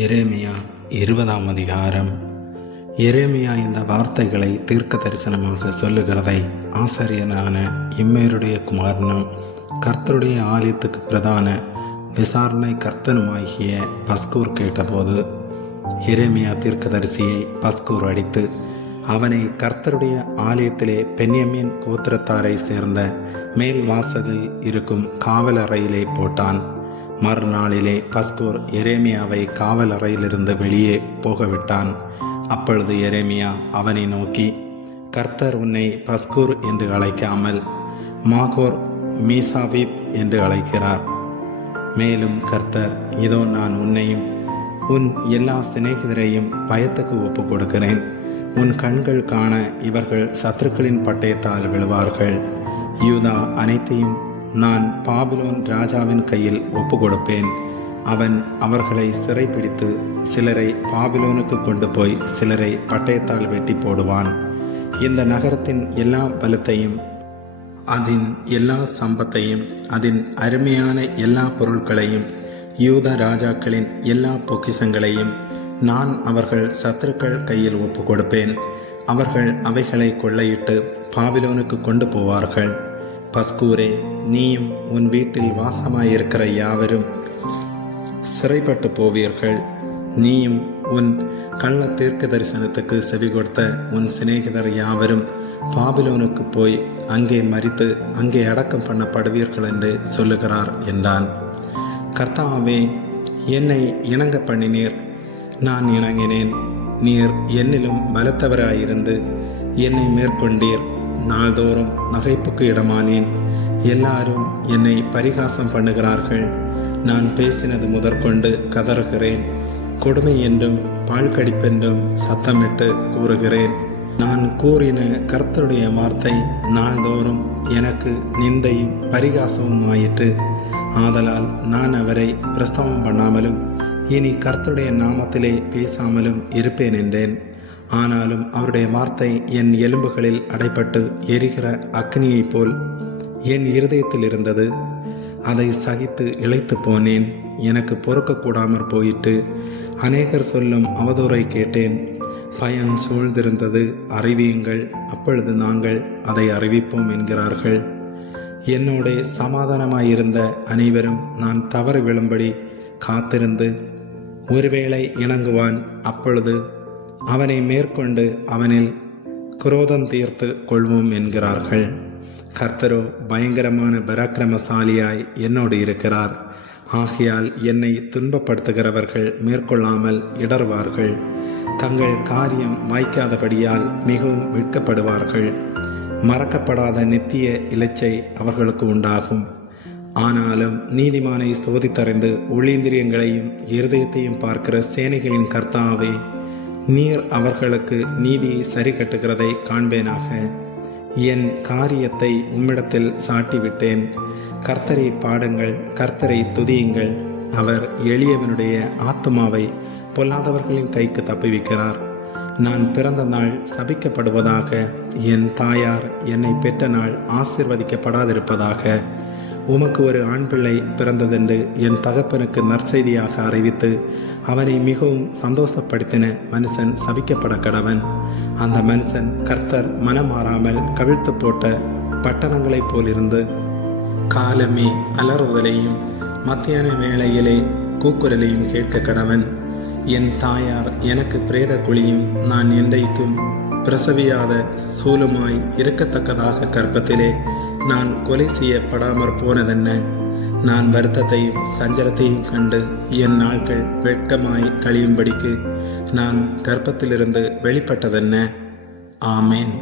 எரேமியா 20ஆம் அதிகாரம். எரேமியா இந்த வார்த்தைகளை தீர்க்க தரிசனமாக சொல்லுகிறதை ஆசாரியனான இம்மேருடைய குமாரனும் கர்த்தருடைய ஆலயத்துக்கு பிரதான விசாரணை கர்த்தனுமாகிய பஸ்கூர் கேட்டபோது, எரேமியா தீர்க்கதரிசியை பஸ்கூர் அடித்து அவனை கர்த்தருடைய ஆலயத்திலே பென்யமீன் கோத்திரத்தாரை சேர்ந்த மேல் வாசலில் இருக்கும் காவலறையிலே போட்டான். மறுநாளிலே பஸ்கூர் எரேமியாவை காவல் அறையிலிருந்து வெளியே போகவிட்டான். அப்பொழுது எரேமியா அவனை நோக்கி, கர்த்தர் உன்னை பஸ்கூர் என்று அழைக்காமல் மாகோர் மீசாவீப் என்று அழைக்கிறார். மேலும் கர்த்தர், இதோ நான் உன்னையும் உன் எல்லா சிநேகிதரையும் பயத்துக்கு ஒப்பு கொடுக்கிறேன். உன் கண்கள் காண இவர்கள் சத்துருக்களின் பட்டயத்தால் விழுவார்கள். யூதா அனைத்தையும் நான் பாபிலோன் ராஜாவின் கையில் ஒப்பு கொடுப்பேன். அவன் அவர்களை சிறைப்பிடித்து சிலரை பாபிலோனுக்கு கொண்டு போய் சிலரை பட்டயத்தால் வெட்டி போடுவான். இந்த நகரத்தின் எல்லா பலத்தையும் அதன் எல்லா சம்பத்தையும் அதன் அருமையான எல்லா பொருட்களையும் யூதா ராஜாக்களின் எல்லா பொக்கிஷங்களையும் நான் அவர்கள் சத்துருக்கள் கையில் ஒப்பு கொடுப்பேன். அவர்கள் அவைகளை கொள்ளையிட்டு பாபிலோனுக்கு கொண்டு போவார்கள். பஸ்கூரே, நீயும் உன் வீட்டில் வாசமாயிருக்கிற யாவரும் சிறைப்பட்டு போவீர்கள். நீயும் உன் கள்ள தீர்க்க தரிசனத்துக்கு செவி கொடுத்த உன் சிநேகிதர் யாவரும் பாபிலோனுக்கு போய் அங்கே மரித்து அங்கே அடக்கம் பண்ணப்படுவீர்கள் என்று சொல்லுகிறார் என்றான். கர்த்தாவே, என்னை இணங்க பண்ணினீர், நான் இணங்கினேன். நீர் என்னிலும் பலத்தவராயிருந்து என்னை மேற்கொண்டீர். நாள்தோறும் நகைப்புக்கு இடமானேன். எல்லாரும் என்னை பரிகாசம் பண்ணுகிறார்கள். நான் பேசினது முதற்கொண்டு கதறுகிறேன். கொடுமை என்றும் பாழ்கடிப்பென்றும் சத்தமிட்டு கூறுகிறேன். நான் கூறின கர்த்தருடைய வார்த்தை நாள்தோறும் எனக்கு நிந்தையும் பரிகாசமும் ஆயிற்று. ஆதலால் நான் அவரை பிரஸ்தாபம் பண்ணாமலும் இனி கர்த்தருடைய நாமத்திலே பேசாமலும் இருப்பேன் என்றேன். ஆனாலும் அவருடைய வார்த்தை என் எலும்புகளில் அடைப்பட்டு எரிகிற அக்னியைப் போல் என் இருதயத்தில் இருந்தது. அதை சகித்து இளைத்து போனேன். எனக்கு பொறுக்கக்கூடாமற் போயிட்டு அநேகர் சொல்லும் அவதூறை கேட்டேன். பயம் சூழ்ந்திருந்தது. அறிவியுங்கள், அப்பொழுது நாங்கள் அதை அறிவிப்போம் என்கிறார்கள். என்னோட சமாதானமாயிருந்த அனைவரும் நான் தவறு விழும்படி காத்திருந்து ஒருவேளை இணங்குவான். அப்பொழுது அவனை மேற்கொண்டு அவனில் குரோதம் தீர்த்து கொள்வோம் என்கிறார்கள். கர்த்தரோ பயங்கரமான பராக்கிரமசாலியாய் என்னோடு இருக்கிறார். ஆகையால் என்னை துன்பப்படுத்துகிறவர்கள் மேற்கொள்ளாமல் இடர்வார்கள். தங்கள் காரியம் வாய்க்காதபடியால் மிகவும் வெட்கப்படுவார்கள். மறக்கப்படாத நித்திய இலச்சை அவர்களுக்கு உண்டாகும். ஆனாலும் நீதிமானை சோதித்தறிந்து உள்ளேந்திரியங்களையும் இருதயத்தையும் பார்க்கிற சேனைகளின் கர்த்தாவே, நீர் அவர்களுக்கு நீதியை சரி கட்டுகிறதை காண்பேனாக. என் காரியத்தை உம்மிடத்தில் சாட்டிவிட்டேன். கர்த்தரை பாடுங்கள், கர்த்தரை துதியுங்கள். அவர் எளியவனுடைய ஆத்துமாவை பொல்லாதவர்களின் கைக்கு தப்புவிக்கிறார். நான் பிறந்த நாள் சபிக்கப்படுவதாக. என் தாயார் என்னை பெற்ற நாள் ஆசீர்வதிக்கப்படாதிருப்பதாக. உமக்கு ஒரு ஆண் பிள்ளை பிறந்ததென்று என் தகப்பனுக்கு நற்செய்தியாக அறிவித்து அவனை மிகவும் சந்தோஷப்படுத்தின மனுஷன் சபிக்கப்பட கடவன். அந்த மனுஷன் கர்த்தர் மனமாறாமல் கவிழ்த்து போட்ட பட்டணங்களைப் போலிருந்து காலமே அலறுதலையும் மத்தியான வேளையிலே கூக்குரலையும் கேட்க கடவன். என் தாயார் எனக்கு பிரேத குழியும் நான் என்றைக்கும் பிரசவியாத சூலுமாய் இருக்கத்தக்கதாக கர்ப்பத்திலே நான் கொலை செய்யப்படாமற் போனதென்ன? நான் வருத்தத்தையும் சஞ்சலத்தையும் கண்டு என் நாட்கள் வெட்கமாய் கழியும்படிக்கு நான் கர்ப்பத்திலிருந்து வெளிப்பட்டதென்ன? ஆமேன்.